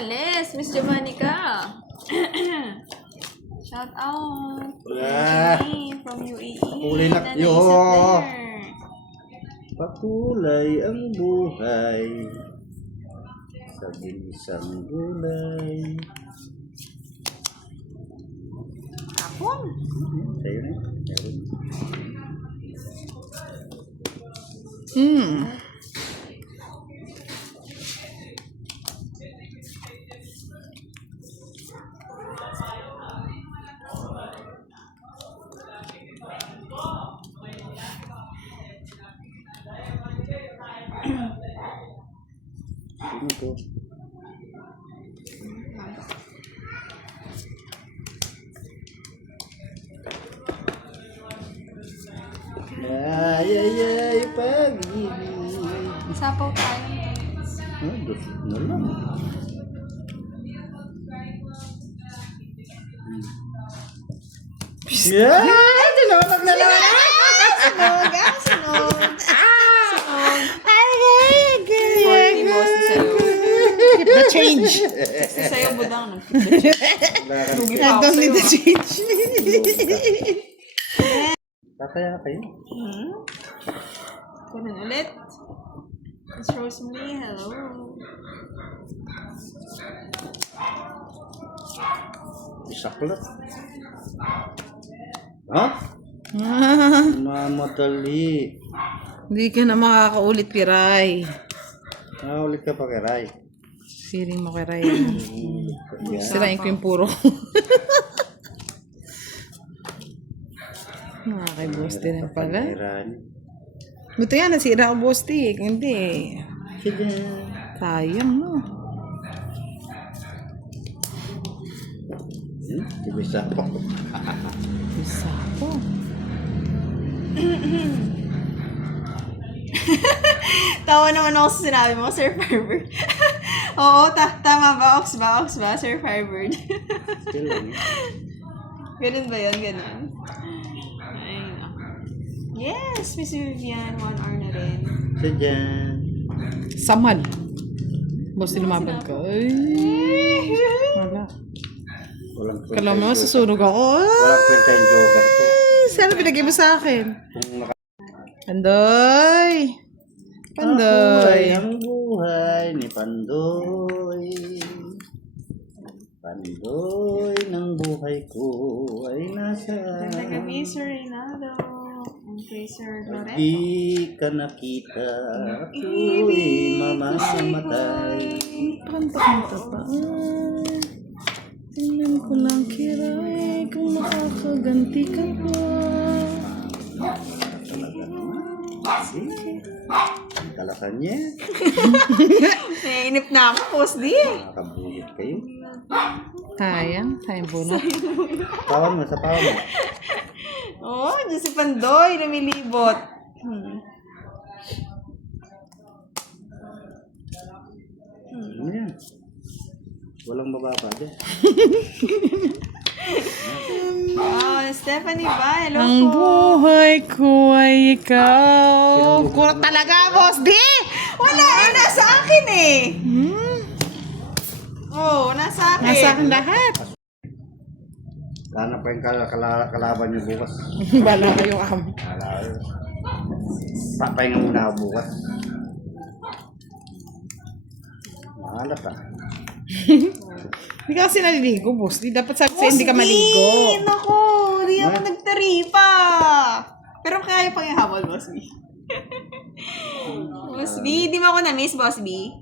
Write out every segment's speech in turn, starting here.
Gonzales, Miss Javanica. Shout out. From UAE. Kulay na yo. Pakulay ang buhay sa binisang gulay. Tapon. Sa'yo na. Sino to? Ay, pag-ibig. Sapaw tayo. Dos na lang. Yeah! Sunog na lang! Sunog. Ay, Boss sa'yo. Keep the change. Kasi sa'yo, budang. Lugi pa ako I don't need the sa'yo. change. Tataya kayo. Ganun ulit. Miss Rosemary, hello. Isaklat. Ha? Mamadali. Hindi ka na makakaulit, Piray. Ulit ka pa kay Ray. Siring mo kay Ray. Yeah. Sirain ko yung puro. Kay Bosti na pala. Buto yan, nasira ko Bosti. Hindi. Sige. Sayang, no? Ibisa pa. Isa ko. Tawa naman ako sa sinabi mo, Sir Firebird. Oo, tama ba? Ox ba, Sir Firebird? Still lang. Ganun ba yun? Ganun. Ay, no. Yes, Miss Vivian. 1 hour na rin. Sige. Samal. Bosti lumabad ka. Ay. Wala. Walang kwenta Kala mo, yung joker. susunog ako. Walang kwenta yung joker to. Sana pinagay mo sa akin. Kung naka- Pandoy! Pandoy! Pakulay ang buhay ni Pandoy. Pandoy ng buhay ko ay nasa. Ganda gabi, Sir Reynaldo. And kay Sir Loreto. Di ka nakita, ako'y mamamatay. Kanta-kanta pa. Ay, tingnan ko lang kiray kung makakaganti ka pa. Ang kalakan niya. Naiinip na ako, Post D. Nakakabulit kayo. Sayang bunot. Pawan mo, sa pawan mo. Oo, dyan si Pandoy, lumilibot. Ano yan? Walang mababa dyan. Stephanie ba? Hello Ang po. buhay ko ay ikaw. Kurot talaga, boss. Di! Wala eh, nasa akin eh. Oo, nasa akin. Nasa akin lahat. Lana pa yung kalaban niyo bukas. Bala kayo am. Papahinga muna ako bukas. Mahalat ah. Hindi ka kasi naliligo, boss. Di dapat sabi sa'yo hindi ka maligo. Naku, hindi ako nagtaripa. Pero kaya pang ihabol, Boss B. Boss B, di mo ako na-miss, Boss B?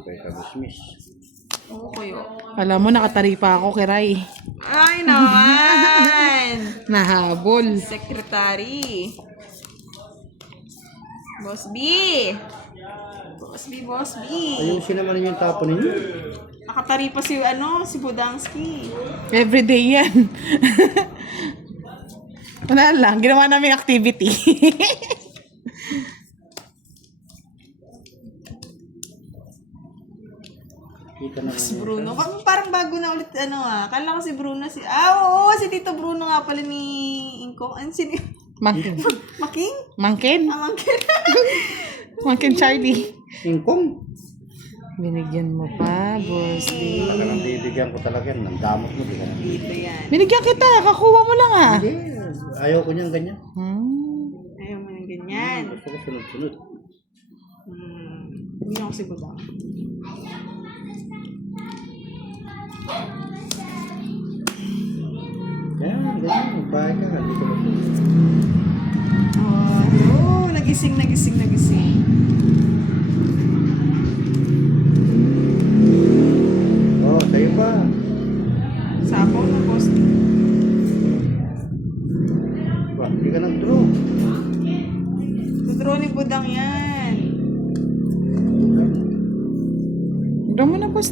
Okay, kabismis. Oo, kuyo. Alam mo, nakatari pa ako kay Ray. Ay, naman! Nahabol. Secretary. Boss B. Boss B. Ayusin naman yung tapo ninyo. Nakatari pa si, si Budangsky. Everyday yan. Wala lang, ginawa namin activity. Kita naman Si Bruno. Parang bago na ulit, Akala ko si Bruno, oo, si Tito Bruno nga pala ni Inko. Ano, Mangkin. Making? Mangkin? Mangkin. Monkey Charlie. Ingkong. Binigyan mo pa, boss. Talagang bibigyan ko talaga yan. Ang damot mo. Di ka na. Dito yan. Binigyan kita, kakuha mo lang ah. Hindi. Ayaw ko niyang ganyan. Ayaw mo ng ganyan. Gusto ko sunod-sunod. Hindi ako si Budang. Yan, ganyan. Magbahay ka. Hindi ko masunod. Oh, nagising. Oh, sa'yo pa. Sapaw na, boss. Ba, hindi ka nag-draw. Draw ni Budang yan. Draw mo na, boss.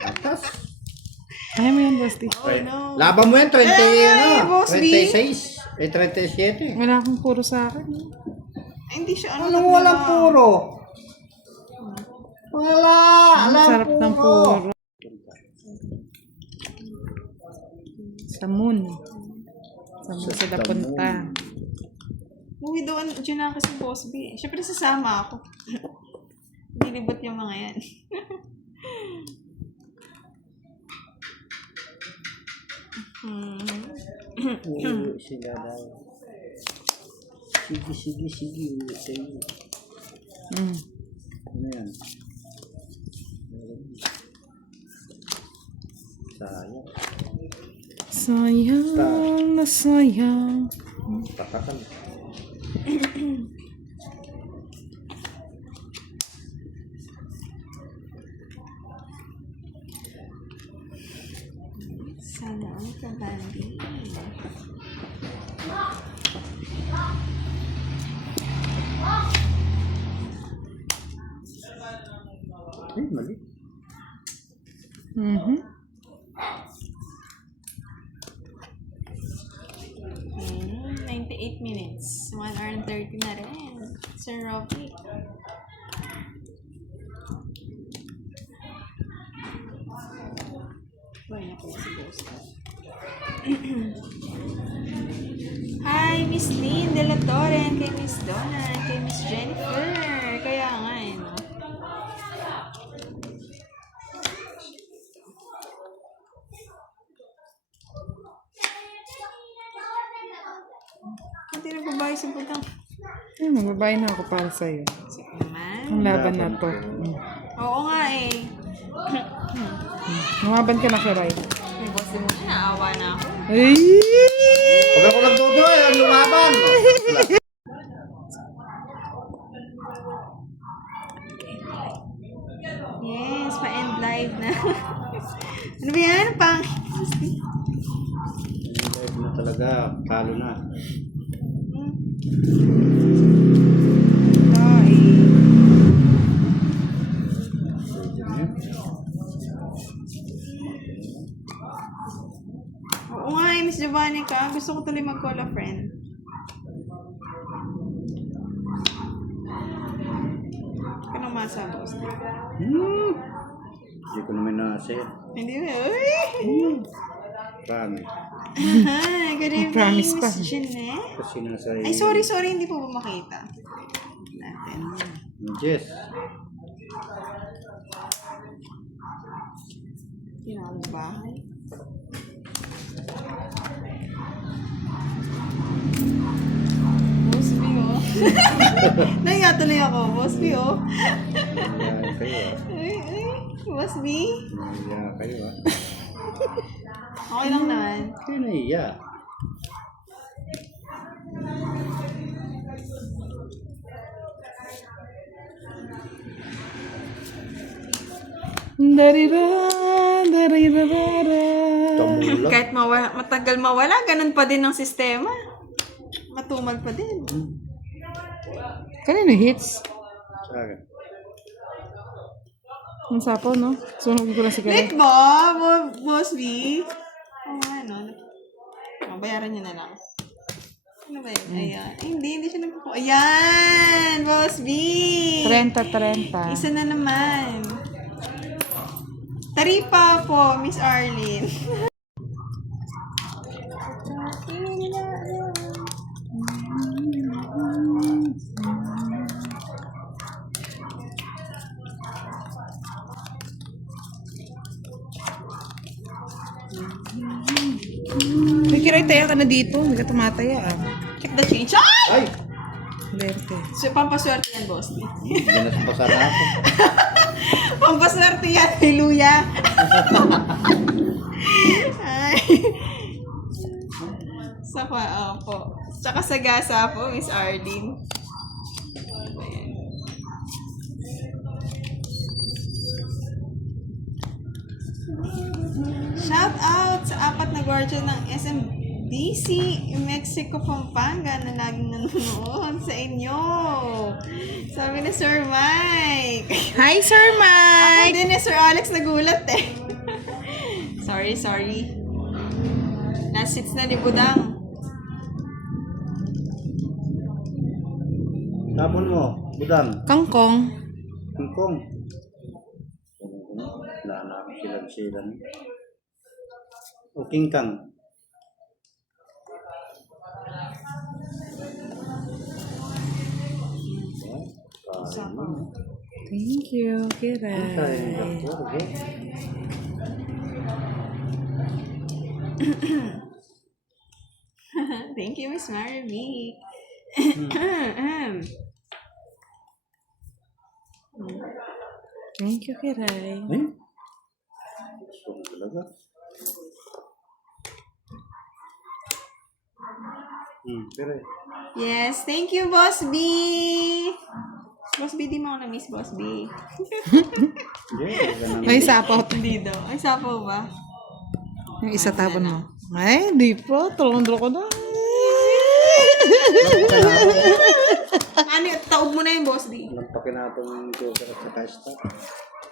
Atas. Kaya mo yan, boss. Oh, no. Laban mo yan, 20, Ay, boss, B. 26. 37. Wala akong puro sa akin. Ay, hindi siya Anong walang puro? Wala! Ang Alam sarap ng puro. Sa moon. Sa moon sila punta. Uwi doon, dyan na kasi boss B. Siyempre sasama ako. Nilibot yung mga yan. Uwi sila daw. Sige. Uwi sa'yo. Ano yan? Sayang. Sayang na sayang. Takakal. Sana ang kabandi. Ay, mali. 98 minutes. 1 hour and 30 na rin. Sir Robbie. Buhay na po si boss. Hi, Miss Lynn De La Torre, and kay Miss Donna, and kay Miss Jennifer. Kaya nga eh, no? Hindi nagbabayad si Budang. Magbabayad na ako para sa'yo. Sige naman. Ang laban na to. Oo nga eh. Lumaban ka na kay Rai. May boss din mo siya, naawa na ako. Ay! Pag ako nagdodo ay, ang lumaban. Yes, pa-end live na. Ano ba yan? Pang... Live na talaga. Talo na. Ay. Pwede na yan. Oo nga eh, Miss Giovanni ka. Gusto ko tuloy mag-call a friend. Kanong masa, boss? Hindi ko naman na-send. Hindi ba? Uy! Promise. Good evening, promise pa. Miss Jeanette. Kasi nasa... Ay, sorry. Hindi po ba makita? Natin. Yes. Kinakang bahay. Boss B, oh. Nahiya tuloy ako. Boss B, oh. Naiya kayo Ay. Boss B. Naiya kayo Okay lang naman. Kaya naiya. Tumulak. Kahit matagal mawala, ganun pa din ang sistema. Matumal pa din. Kanino hits? Sa akin. Ang sapaw, no? Sunugin ko na si Karen. Lit ba, Boss B? Oo nga, no? Bayaran niyo na lang. Ano ba yun? Ayan. Ay, hindi siya nagpupo. Ayan! Boss B! 30. Isa na naman. Taripa po, Miss Arlene. May kiray taya ka na dito. Hindi ka tumataya ah. Keep the change. Ay! Ay! Lerte. So, pampaswerte yan, boss. Ginaspasan na ako. Pampaswerte yan, hallelujah. Ay. Sa pa, opo. Tsaka sa gasa po, Miss Arlene. Ayan. Shout out sa apat na guardian ng SMDC Mexico, Pampanga na laging nanonood sa inyo. Sabi ni Sir Mike. Hi, Sir Ako Mike! din Sir Alex nagulat eh. sorry. Last hits na ni Budang. Tapon mo, budang. Kangkong. Kangkong. Wala na ako silang-silang. O kingkang. Thank you, Kaya kiray. okay. Thank you, Miss Maribik. Thank you, kiray. Ay? So, talaga. Pero Yes, thank you, Boss B. Boss B, di mo ako na-miss, Boss B. hindi, ganun. May sapaw. Hindi daw. Ay, sapo ba? Yung isa tapon mo. Ay, di po. Tulong-tulong ko na. Ano, taog mo na yung Boss B. Nagpakinatong joker at saka stop.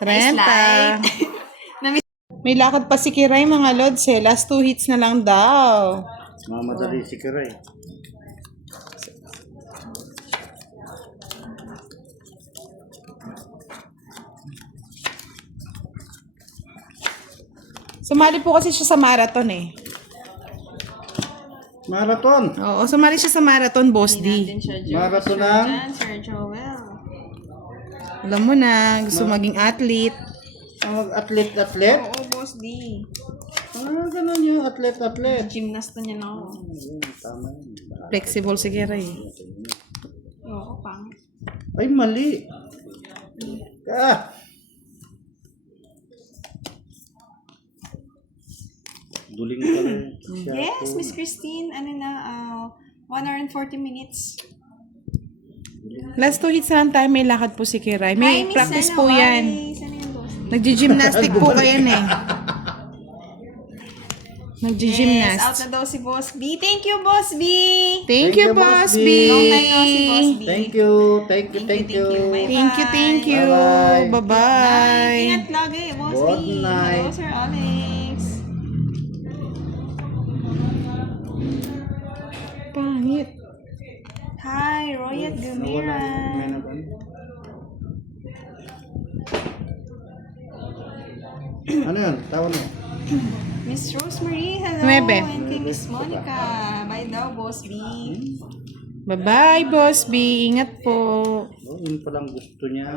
30. Na-miss. May lakad pa si Kiray, mga lods eh. Last 2 hits na lang daw. Mamadali si Kiray. Sumali po kasi siya sa marathon eh. Marathon! Oo, sumali siya sa marathon, Boss D. Din siya, Marathon Sir lang? Jan, Sir Joel. Alam mo na, gusto maging athlete. Ang atlet-atlet? Oo, Boss D. Ganun yung atlet-atlet. Gymnast na niya na ako. Tama yun. Flexible si Kiray. Oo, pang. Ay, mali. Duling ka lang. Yes, Miss Christine, ano na, 1 hour and 40 minutes. Last 2 hits na lang tayo, may lakad po si Kiray. May Hi, Miss practice ano, po yan. Alice. Ano yun, Boss? Nagji-gymnastic po kayan eh. Yes, out Nagji-gymnast. na daw si Boss B. Thank you, Boss B. Thank you, Boss B. Long time no si Boss B. Thank you. Thank you. Thank you. Bye-bye. Thank you. Bye-bye. Bye-bye. Ingat lagi, Boss Good B. night. Hello, Sir Alex. Pangit. Hi, Royat Gumira. Ano yun? Tawag mo. Miss Rosemary, hello. 9. And kay Miss Monica. Bye daw, Boss B. Bye-bye, Boss B. Ingat po. Oh, yun palang gusto niya.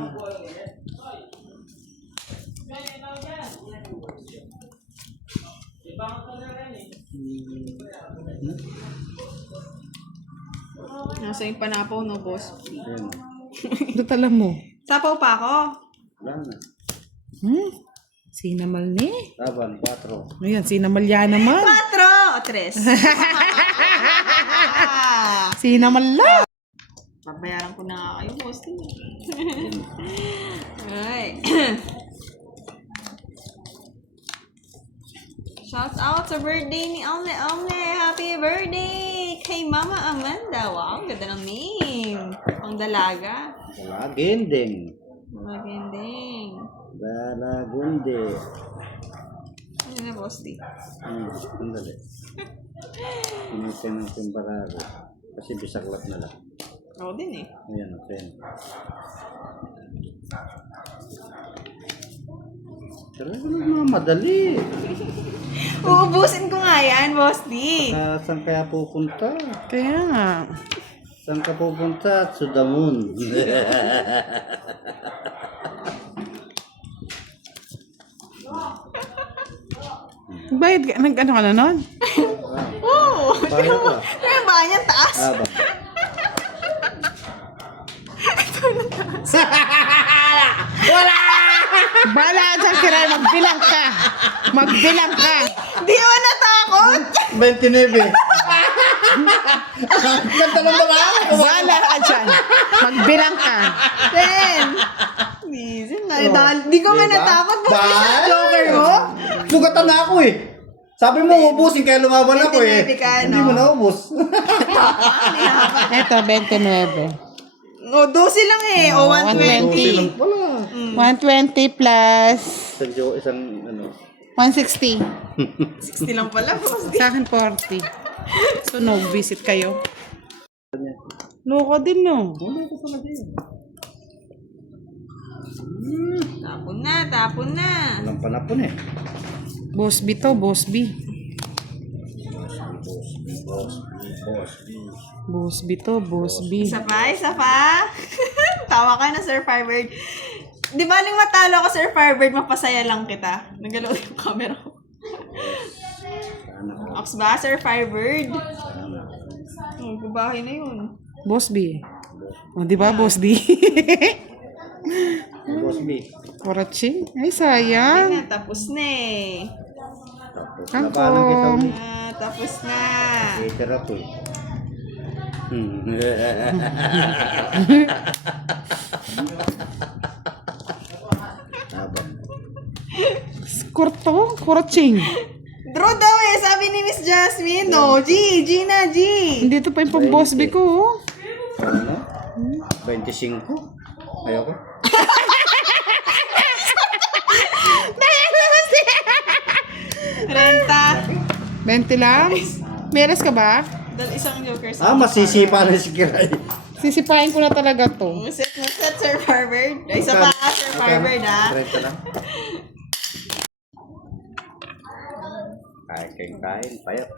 Nasa yung panapaw, no, Boss B. Ayun. Dutala mo. Sapaw pa ako. Wala na. Sinamal ni. Laban, 4. Ayan, sinamal yan naman. 4 o 3. Sinamal lang. Babayaran ko na nga kayo, Boss B. Alright. Shout out sa birthday ni Omle Omle. Happy birthday kay Mama Amanda. Wow, ganda ng name. Ang dalaga. Dalaginding. Magandang. Dalagundi. Ano na, Boss D? Sandali. Pinasin ng timbarado. Kasi bisaklat na lang. Ako din eh. Ayan, okay. Pero ano madali. Uubusin ko nga yan, Boss D. Saan kaya pupunta? Kaya nga. Saan ka pupunta? To the moon. Nagbayad ka, ano ka na nun? Oo! Paano ba? Ano yung bahay niya? Taas? Ba? Bala dyan, Kiray, magbilang ka. Magbilang ka. Di mo natakot? 29. Ganda ng mga. Bala ka dyan. Magbilang ka. Ten! Reason na. Di ko nga Diba? natakot. Bakit Bye! joker mo? Sugatan na ako eh. Sabi mo, ubusin kaya lumaban ako eh. 29 ka, Hindi no? mo naubos. Eto, 29. O, 12 lang eh. O, 120. Wala. 120 plus Isang ano. 160. 60 lang pala, boss. Sa akin 40. So, no, visit kayo. Loko din, no? Wala ko talaga yun. Tapon na, tapon na. Walang panapon eh. Boss B to, Boss B. Boss B to, Boss B. Isa pa, isa pa. Tawa ka na, Sir Firebird. Di ba nang matalo ka, Sir Firebird, mapasaya lang kita. Nagalaw yung camera ko. Ox ba, Sir Firebird? Babahay na yun. Boss B. O, di ba, Boss D? Boss B. Koraching? Ay, sayang. Ayun na, tapos na eh. Tapos labanan kita Kangkong. ulit. Tapos na. Hater ako eh. Habang. Kurto? Koraching. Draw daw eh, sabi ni Miss Jasmine. No, G na, G. Hindi to pa yung pang Boss B ko, oh. Ano? 25? Ayoko. Renta. 20 lang? Meres ka ba? Isang joker sa Masisipa na si Kiray. Sisipain ko na talaga to. Muset, Sir Firebird. Ay, isa pa, Sir Firebird, ha? 30 lang. Kain, payat.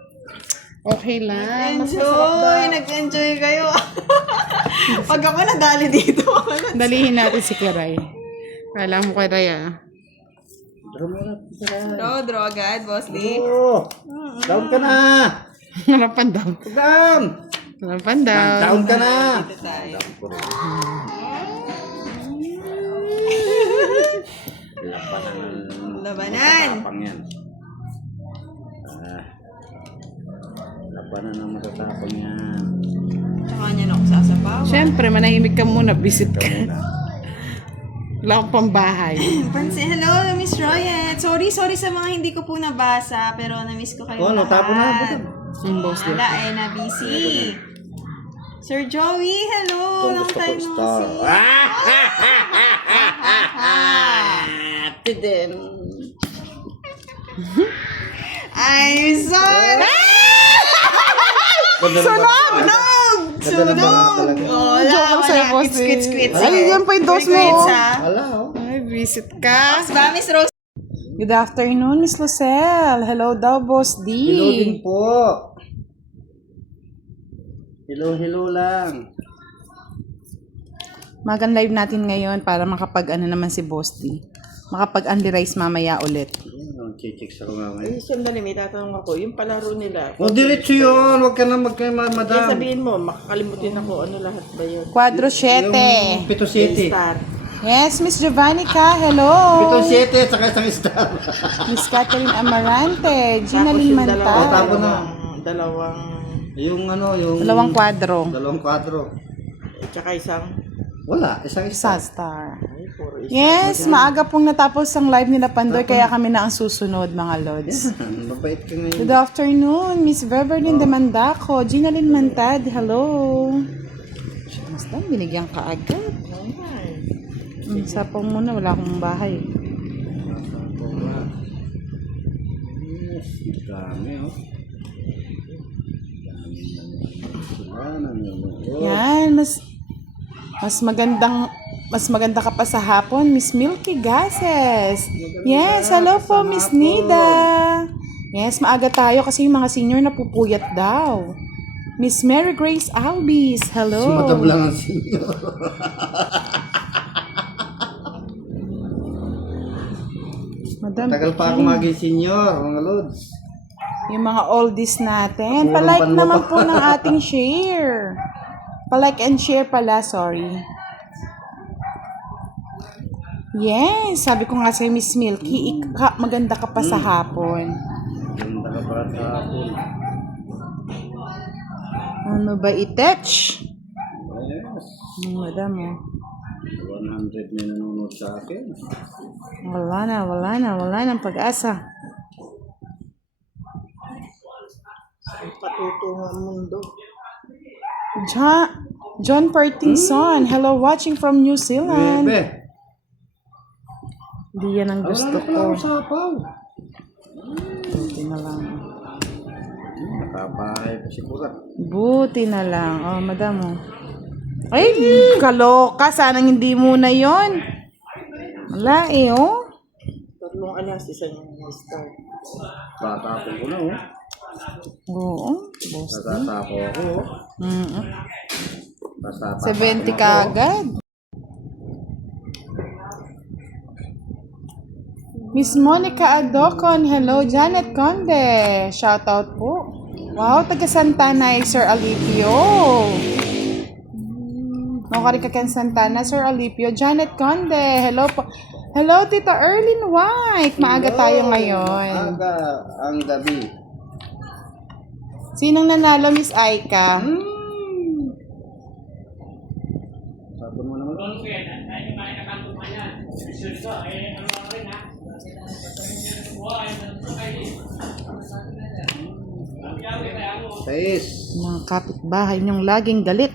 Okay lang. Enjoy! Nag-enjoy kayo. Pag ako nadali dito. Dalihin natin si Kiray. Alam mo, Kiray, ah. Draw mo na, Kiray. Draw agad, Boss Lee. Oh, down ka na. Harapan daw. Down. Harapan daw. Down ka na. Dito tayo. Labanan. Matatapang yan. Labanan ng matatapang yan. Tsaka niya na ako sasapawan. Siyempre, manahimik ka muna. Visit ka. Wala akong pambahay. Pansin, hello, Miss Royet. Sorry sa mga hindi ko po nabasa, pero na-miss ko kayo lahat. Tapon na. Yung Boss D. Wala eh, na-busy. Sir Joey, hello. Long time no see. Ate din. I'm sorry! Sunog! Oh, Joke lang sa'yo, Boss D. Quits. Ay, yan pa yung dose mo. Wala oh. Ay, visit ka. Ba, Miss Rose? Good afternoon, Miss Lucelle. Hello daw, Boss D. Hello din po. Hello lang. Magan live natin ngayon para makapag-ano naman si Boss D. Makapag-unli rice mamaya ulit. Chichik sa mga Ay, sandali, may tatanong ako. Yung palaro nila. O, diretso yun. Huwag ka na madam. Sabihin mo, makakalimutin ako. Ano lahat ba yun? Quadro 7. Yung Pito City. Star. Yes, Miss Giovannica. Hello. Pito City at saka isang star. Miss Catherine Amarante. Gina Tapos Lynn yung Tapo na. dalawang, Yung ano, yung... Dalawang kwadro. Dalawang kwadro. tsaka isang, Wala, isang Isa star. star. ay, puro isa. Yes, maaga pong natapos ang live nila Pandoy, kaya kami na ang susunod, mga lods. Mabait ka ngayon. Good afternoon, Miss Beverly Demandaco. Gina Lynn Mantad, hello. Basta, binigyan ka agad. Sapong muna, wala akong bahay. Yes, dami oh. Yan, mas maganda ka pa sa hapon, Miss Milky Gases. Yes, hello po, Miss Nida. Yes, maaga tayo kasi yung mga senior napupuyat daw. Miss Mary Grace Albis, hello. Si Madam lang ang senior. Madam, Tagal pa ako maging senior, mga lods. Yung mga oldies natin. Puro Palike panlo naman pa. po ng ating share. Palike and share pala, sorry. Yes, sabi ko nga sa'yo, Miss Milky, maganda ka pa sa hapon. Ganda ka para sa hapon. Ano ba itech? Yes. Madam, oh. 100 na nanonood sa akin. Wala nang pag-asa. Patutungo ang mundo. John Partingson, hello, watching from New Zealand. Bebe. Hindi yan ang gusto Wala ko. na sapaw. Buti na lang. Nakapahay pa si Kurat. Buti na lang. Oh, madam, oh. Ay, kaloka. Sanang hindi muna yon. Wala eh, oh. Tatlong alas, isa yung start. Tatapon ko na oh. Oo. Boss. Tatapo ako oh. Mm-mm. Tatapo 70 ako. ka agad. Miss Monica Adocon, hello. Janet Conde, shoutout po. Wow, taga Santana Sir Alipio. Makarikakan Santana, Sir Alipio. Janet Conde, hello po. Hello, Tita Erlyn White. Maaga tayo ngayon. Maaga ang gabi. Sinong nanalo, Miss Aika? Tapon mo naman. Sais. Mga kapitbahay niyong laging galit.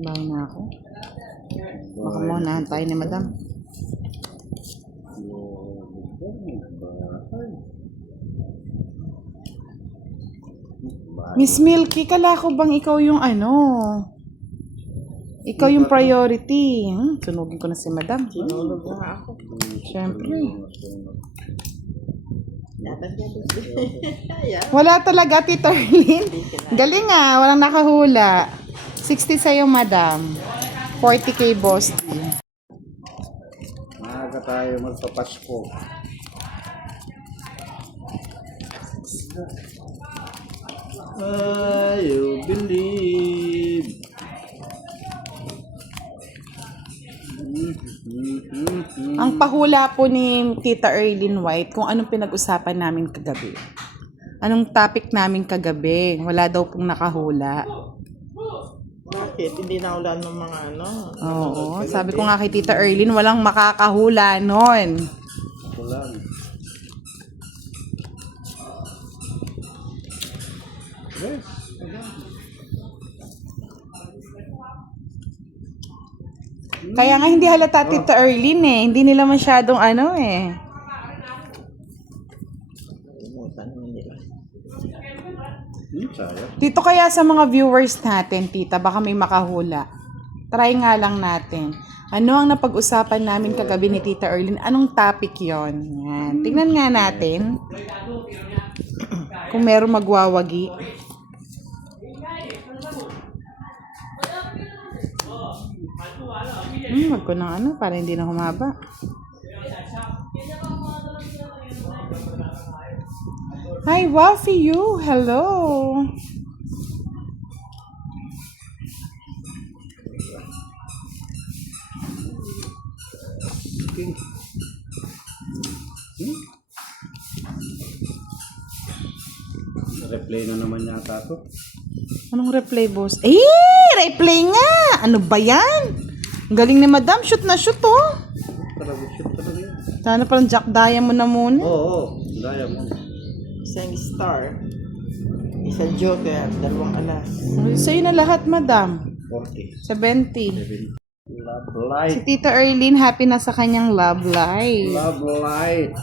Bahay na ako. Baka maunahan tayo ni Madam. Miss Milky, kala ko bang ikaw yung ano? Ikaw yung priority. Sunugin ko na si Madam. Sinulog nga ako. Siyempre. Ayan. Wala talaga, Tita Erlyn. Galing ah, walang nakahula. 60 sa'yo, Madam. 40k boss. Maaga tayo magpapasko. I believe. Ang pahula po ni Tita Erlyn White kung anong pinag-usapan namin kagabi. Anong topic namin kagabi. Wala daw pong nakahula. Bakit? Hindi na ulan ng mga ano. Oo, sabi ko nga kay Tita Erlyn, walang makakahula nun. Ako lang. Yes. Kaya nga hindi halata Tita Erlyn eh. Hindi nila masyadong ano eh. Kalimutan nila. Sayang. Dito kaya sa mga viewers natin, Tita, baka may makahula. Try nga lang natin. Ano ang napag-usapan namin kagabi ni Tita Erlyn? Anong topic yon? Yan. Tingnan nga natin. Kung meron magwawagi. Wag ko ng ano, para hindi na humaba. Hi, Wafi you. Hello. Replay na naman yata to. Anong replay, boss? Eh, replay nga! Ano ba yan? Ang galing ni Madam. Shoot na shoot, oh. Talaga, shoot talaga yun. Sana parang Jack Diamond na muna. Oo, gaya mo. Isang star. Isang joker. Dalawang alas. Sa'yo na lahat, Madam. 40. 70. Love Si light. Tita Erlyn, happy na sa kanyang love life. Love light.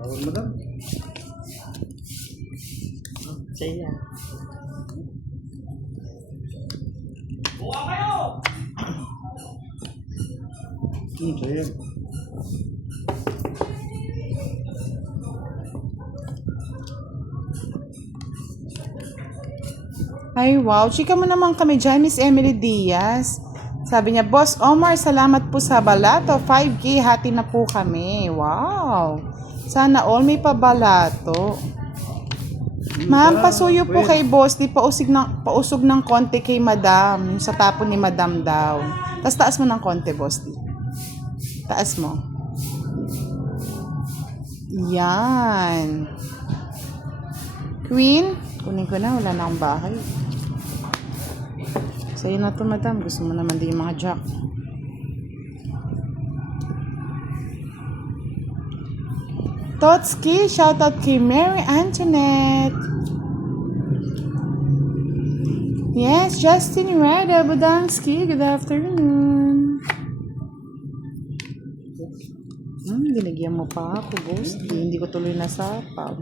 Tawag mo daw. Saya. Sa'yo. Ay, wow. Chika mo naman kami dyan, Miss Emily Diaz. Sabi niya, Boss Omar, salamat po sa balato. 5K, hati na po kami. Wow. Sana all may pabalato. Ma'am, pasuyo po kay Boss. Di pausog ng konti kay Madam. Yung sa tapon ni Madam daw. Tapos taas mo ng konti, Boss. Di. Taas mo. Yan. Queen, kunin ko na. Wala na akong bahay. Sa'yo na to, Madam. Gusto mo naman din yung mga jack. Totski, shoutout kay Mary Antoinette. Yes, Justin Rada Budanski. Good afternoon. Binigyan mo pa ako, boss. Hindi ko tuloy nasapaw.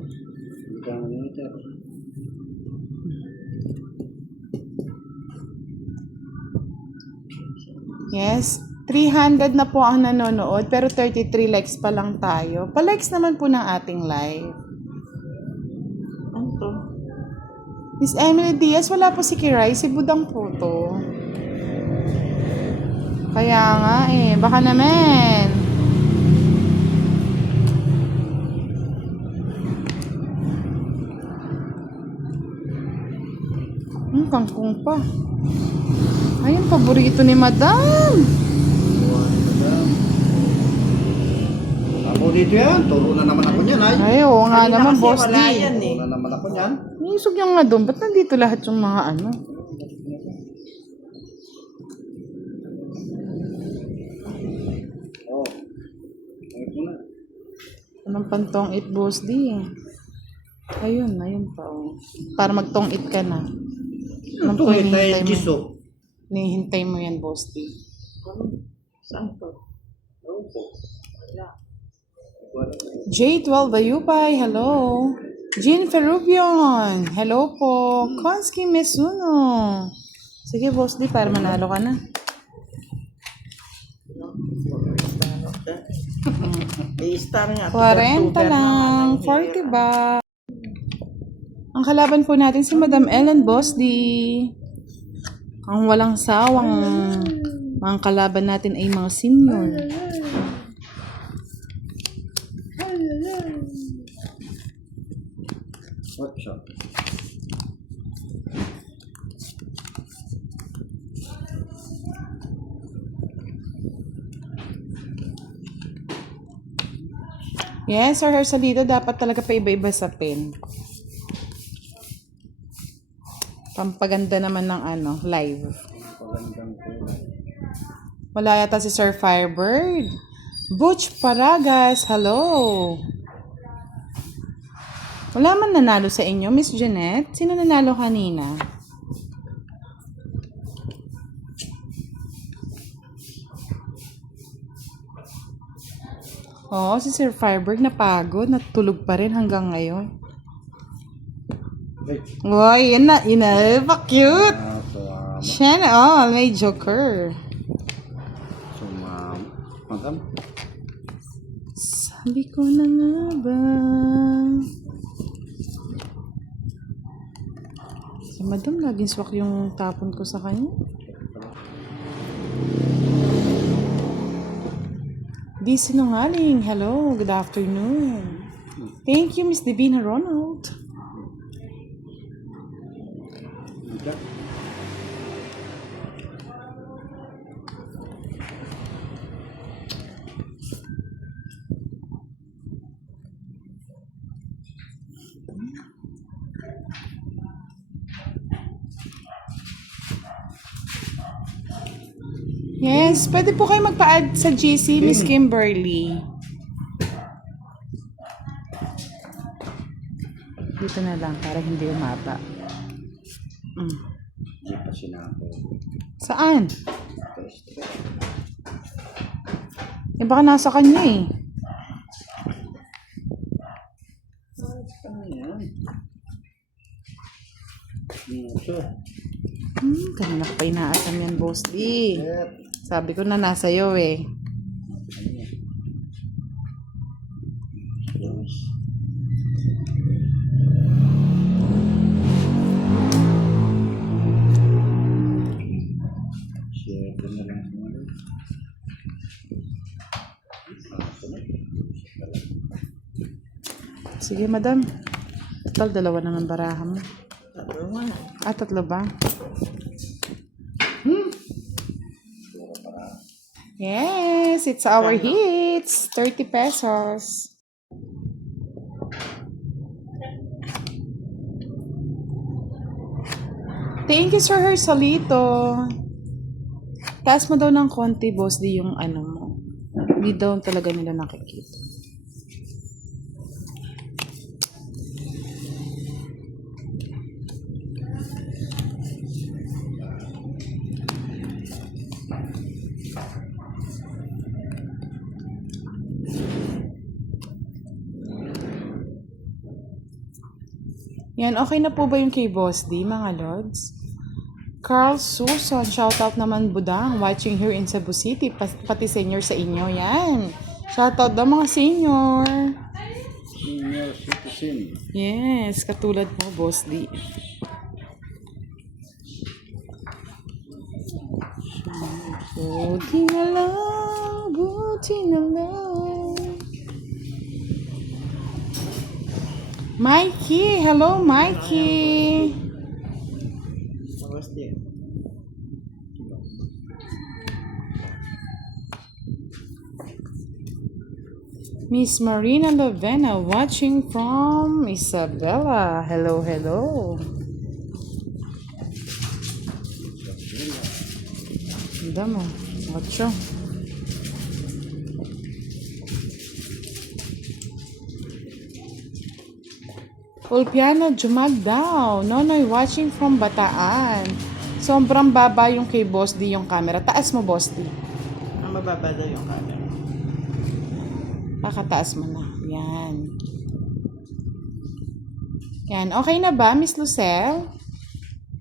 Yes, 300 na po ang nanonood, pero 33 likes pa lang tayo. Pa-likes naman po ng ating live. Ano to? Miss Emily Diaz, wala po si Kiray, si Budang po to. Kaya nga baka naman. Kangkong pa. Ayun, paborito ni Madam. Ako dito yan. Turo na naman ako niyan, ay. Ay, oo nga Kanina naman, kasi boss wala D. yan Turo na naman ako niyan. Nisog niya nga doon. Ba't nandito lahat yung mga ano? Oo. Ito na. Anong pantong it, boss D? Ayun pa. Oh. Para magtong it ka na. Anong Ito, po may tayo hinihintay mo? giso. Hinihintay mo yan, boss D. Saan to? J12 Bayupay, hello. Jean Ferrubion, hello po. Konski Mesuno. Sige, boss D, para manalo ka na. I-star nga. 40 lang, 40 ba? Ang kalaban po natin si Madam Ellen Boss D. Ang walang sawang mga kalaban natin ay mga senior. What's up? Yes, Sir Hersalito, dapat talaga pa iba-iba sa pen. Pampaganda naman ng live. Wala yata si Sir Firebird. Butch Paragas, hello. Wala man nanalo sa inyo, Miss Jeanette. Sino nanalo kanina? Oo, si Sir Firebird napagod. Natulog pa rin hanggang ngayon. Uy, yun na. Pa-cute. Sumama. Siya na, may joker. Sumama. Madam. Sabi ko na nga ba? Si Madam, laging swak yung tapon ko sa kanya. Di sinungaling. Hello, good afternoon. Thank you, Miss Divina Ronald. Yes, pwede po kayo magpa-add sa GC, Miss Kimberly. Dito na lang para hindi umaba. Hindi pa sinabi. Saan? Baka nasa kanya Ano yan? Kanina pa inaasam yan, Boss D. Yep. Sabi ko na nasa iyo Sige, madam. Total, dalawa naman barahan mo. Tatlo nga. Ah, tatlo ba? Yes, it's our hits. 30 pesos. Thank you, Sir Hersalito. Taas mo daw ng konti, boss, di yung ano mo. Hindi daw talaga nila nakikita. Yan, okay na po ba yung kay Boss D, mga lords? Carl Susan, shoutout naman Budang, watching here in Cebu City, pati senior sa inyo, yan. Shoutout daw mga senior. Senior citizen. Yes, katulad mo, Boss D. Buti na lang, buti na lang. Mikey, hello Mikey. Tapos din. Miss Marina Lovena watching from Isabela. Hello, hello. Ganda mo. Ocho. Ulpiano Jumag daw. Nonoy watching from Bataan. Sobrang baba yung kay Boss D yung camera. Taas mo, Boss D. Ang mababa daw yung camera. Pakataas mo na. Yan. Yan. Okay na ba, Miss Lucelle?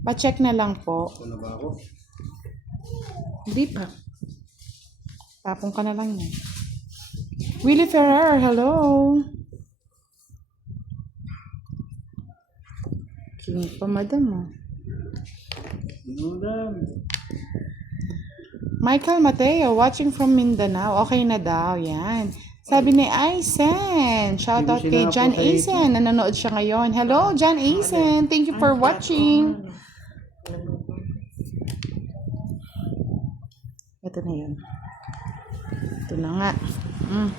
Pa-check na lang po. Ano ba ako? Hindi pa. Tapong ka na lang yan. Willie Ferrer, hello. Kinig pa, madam mo. Madam. Michael Mateo, watching from Mindanao. Okay na daw, yan. Sabi ni Aisen. Shoutout kay John Aisen. Nanonood siya ngayon. Hello, John Aisen. Thank you for watching. Ito na yun. Ito na nga.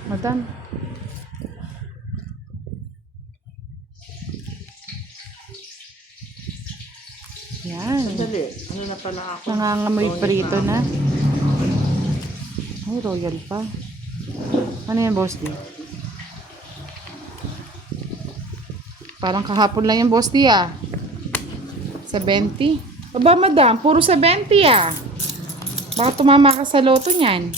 Madam. Yan. Dali. Ano na pala ako? Nangangamoy prito na. Ay, royal pa. Ano yan, Boss D? Parang kahapon lang yung Boss D, ah. 70. Aba, madam, puro 70, ah. Baka tumama ka sa loto niyan.